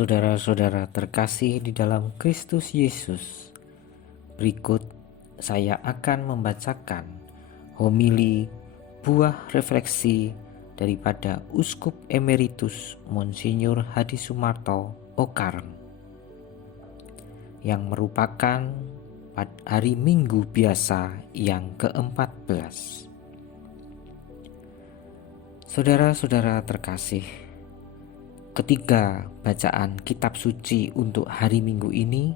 Saudara-saudara terkasih di dalam Kristus Yesus, berikut saya akan membacakan homili buah refleksi daripada Uskup Emeritus Monsinyur Hadi Sumarto Okareng yang merupakan hari Minggu biasa yang ke-14. Saudara-saudara terkasih, ketiga bacaan kitab suci untuk hari Minggu ini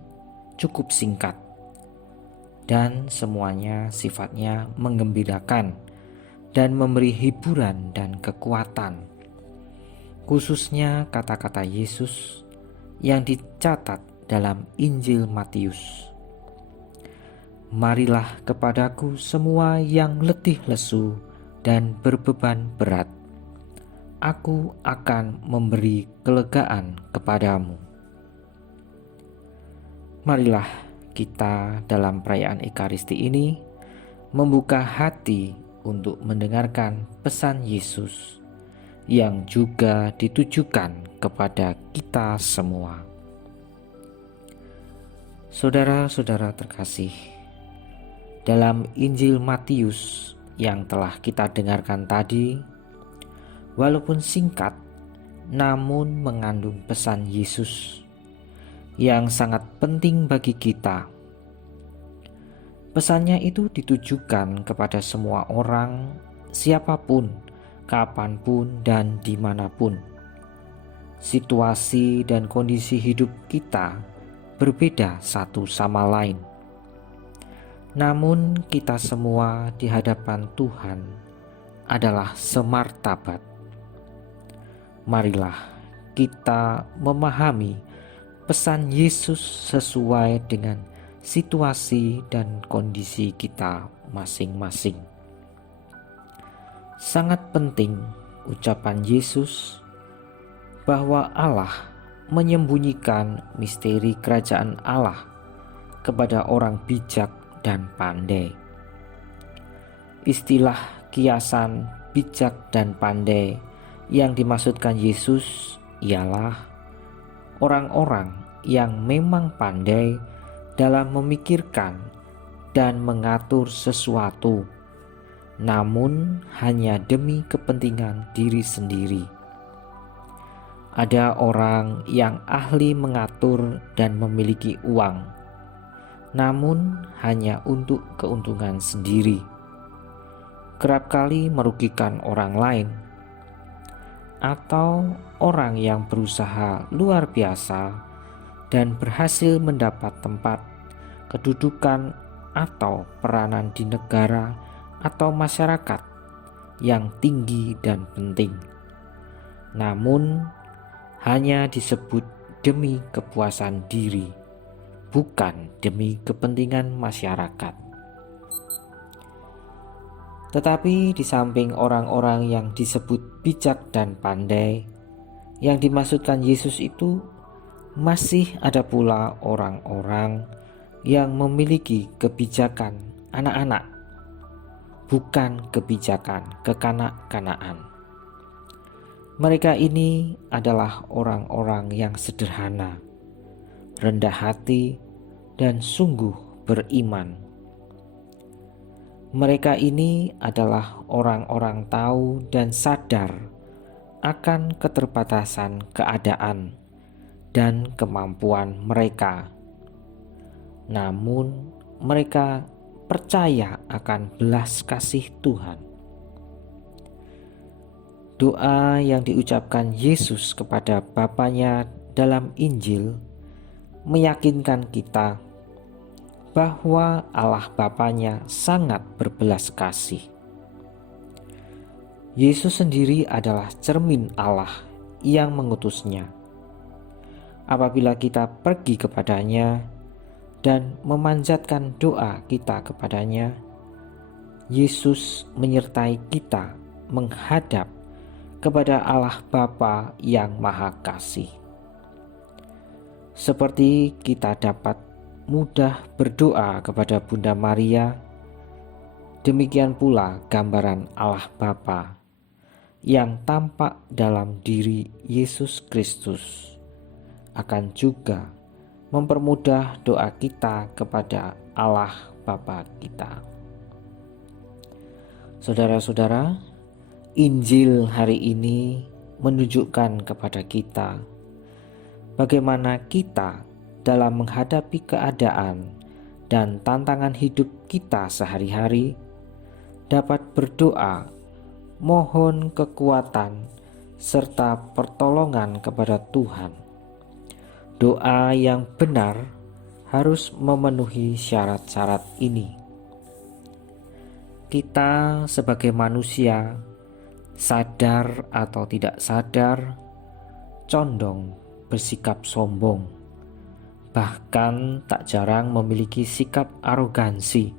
cukup singkat dan semuanya sifatnya menggembirakan dan memberi hiburan dan kekuatan, khususnya kata-kata Yesus yang dicatat dalam Injil Matius. Marilah kepadaku semua yang letih lesu dan berbeban berat, aku akan memberi kelegaan kepadamu. Marilah kita dalam perayaan Ekaristi ini membuka hati untuk mendengarkan pesan Yesus yang juga ditujukan kepada kita semua. Saudara-saudara terkasih, dalam Injil Matius yang telah kita dengarkan tadi, walaupun singkat, namun mengandung pesan Yesus yang sangat penting bagi kita. Pesannya itu ditujukan kepada semua orang, siapapun, kapanpun, dan dimanapun. Situasi dan kondisi hidup kita berbeda satu sama lain. Namun kita semua di hadapan Tuhan adalah semartabat. Marilah kita memahami pesan Yesus sesuai dengan situasi dan kondisi kita masing-masing. Sangat penting ucapan Yesus bahwa Allah menyembunyikan misteri kerajaan Allah kepada orang bijak dan pandai. Istilah kiasan bijak dan pandai yang dimaksudkan Yesus ialah orang-orang yang memang pandai dalam memikirkan dan mengatur sesuatu, namun hanya demi kepentingan diri sendiri. Ada orang yang ahli mengatur dan memiliki uang, namun hanya untuk keuntungan sendiri, kerap kali merugikan orang lain. Atau orang yang berusaha luar biasa dan berhasil mendapat tempat, kedudukan, atau peranan di negara atau masyarakat yang tinggi dan penting, namun hanya disebut demi kepuasan diri, bukan demi kepentingan masyarakat. Tetapi di samping orang-orang yang disebut bijak dan pandai, yang dimaksudkan Yesus itu masih ada pula orang-orang yang memiliki kebijakan anak-anak, bukan kebijakan kekanak-kanakan. Mereka ini adalah orang-orang yang sederhana, rendah hati, dan sungguh beriman. Mereka ini adalah orang-orang tahu dan sadar akan keterbatasan keadaan dan kemampuan mereka. Namun mereka percaya akan belas kasih Tuhan. Doa yang diucapkan Yesus kepada Bapanya dalam Injil meyakinkan kita bahwa Allah Bapanya sangat berbelas kasih. Yesus sendiri adalah cermin Allah yang mengutusnya. Apabila kita pergi kepadanya dan memanjatkan doa kita kepadanya, Yesus menyertai kita menghadap kepada Allah Bapa yang Maha Kasih. Seperti kita dapat mudah berdoa kepada Bunda Maria, demikian pula gambaran Allah Bapa yang tampak dalam diri Yesus Kristus akan juga mempermudah doa kita kepada Allah Bapa kita. Saudara-saudara, Injil hari ini menunjukkan kepada kita bagaimana kita dalam menghadapi keadaan dan tantangan hidup kita sehari-hari dapat berdoa, mohon kekuatan serta pertolongan kepada Tuhan. Doa yang benar harus memenuhi syarat-syarat ini. Kita sebagai manusia, sadar atau tidak sadar, condong bersikap sombong, bahkan tak jarang memiliki sikap arogansi.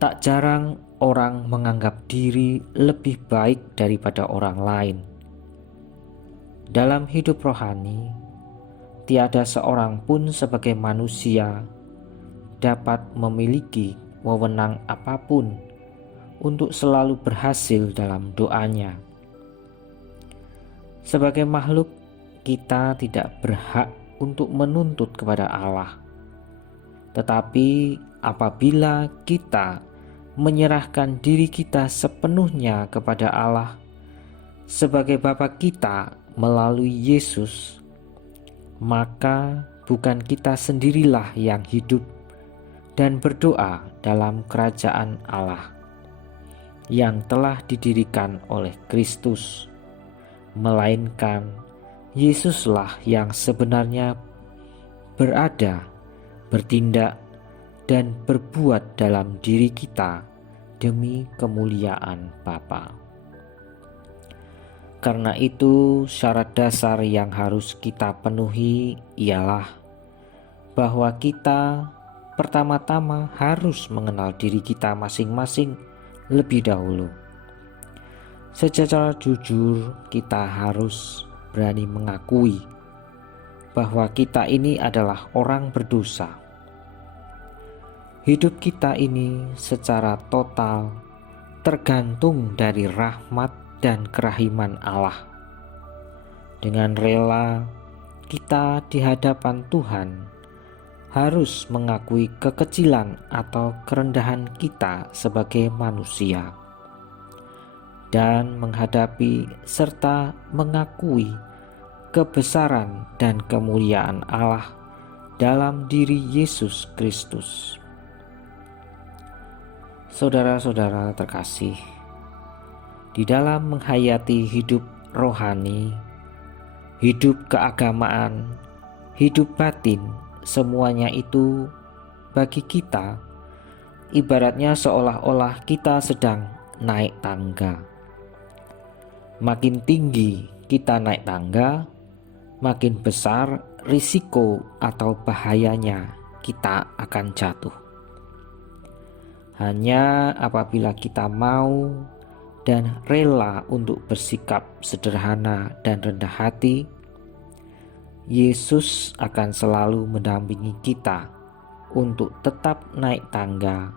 Tak jarang orang menganggap diri lebih baik daripada orang lain. Dalam hidup rohani, tiada seorang pun sebagai manusia dapat memiliki wewenang apapun untuk selalu berhasil dalam doanya. Sebagai makhluk, kita tidak berhak untuk menuntut kepada Allah. Tetapi apabila kita menyerahkan diri kita sepenuhnya kepada Allah sebagai Bapa kita melalui Yesus, maka bukan kita sendirilah yang hidup dan berdoa dalam kerajaan Allah yang telah didirikan oleh Kristus, melainkan Yesuslah yang sebenarnya berada, bertindak, dan berbuat dalam diri kita demi kemuliaan Bapa. Karena itu, syarat dasar yang harus kita penuhi ialah bahwa kita pertama-tama harus mengenal diri kita masing-masing lebih dahulu. Secara jujur, kita harus berani mengakui bahwa kita ini adalah orang berdosa. Hidup kita ini secara total tergantung dari rahmat dan kerahiman Allah. Dengan rela kita di hadapan Tuhan harus mengakui kekecilan atau kerendahan kita sebagai manusia, dan menghadapi serta mengakui kebesaran dan kemuliaan Allah dalam diri Yesus Kristus. Saudara-saudara terkasih, di dalam menghayati hidup rohani, hidup keagamaan, hidup batin, semuanya itu bagi kita ibaratnya seolah-olah kita sedang naik tangga. Makin tinggi kita naik tangga, makin besar risiko atau bahayanya kita akan jatuh. Hanya apabila kita mau dan rela untuk bersikap sederhana dan rendah hati, Yesus akan selalu mendampingi kita untuk tetap naik tangga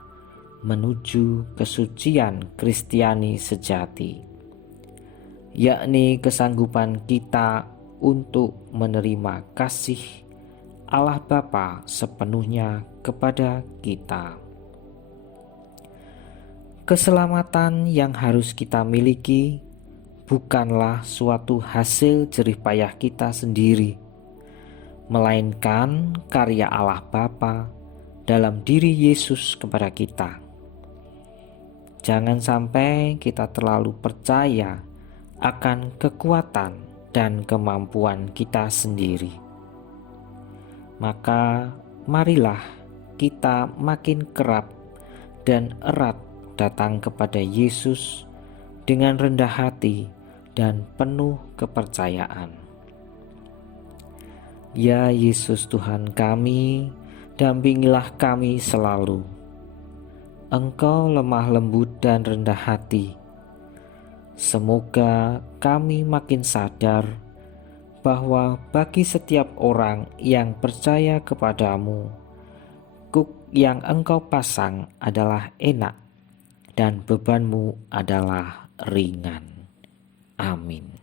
menuju kesucian Kristiani sejati, yakni kesanggupan kita untuk menerima kasih Allah Bapa sepenuhnya kepada kita. Keselamatan yang harus kita miliki bukanlah suatu hasil jerih payah kita sendiri, melainkan karya Allah Bapa dalam diri Yesus kepada kita. Jangan sampai kita terlalu percaya akan kekuatan dan kemampuan kita sendiri. Maka marilah kita makin kerap dan erat datang kepada Yesus dengan rendah hati dan penuh kepercayaan. Ya Yesus Tuhan kami, dampingilah kami selalu. Engkau lemah lembut dan rendah hati. Semoga kami makin sadar bahwa bagi setiap orang yang percaya kepadamu, kuk yang Engkau pasang adalah enak dan bebanmu adalah ringan. Amin.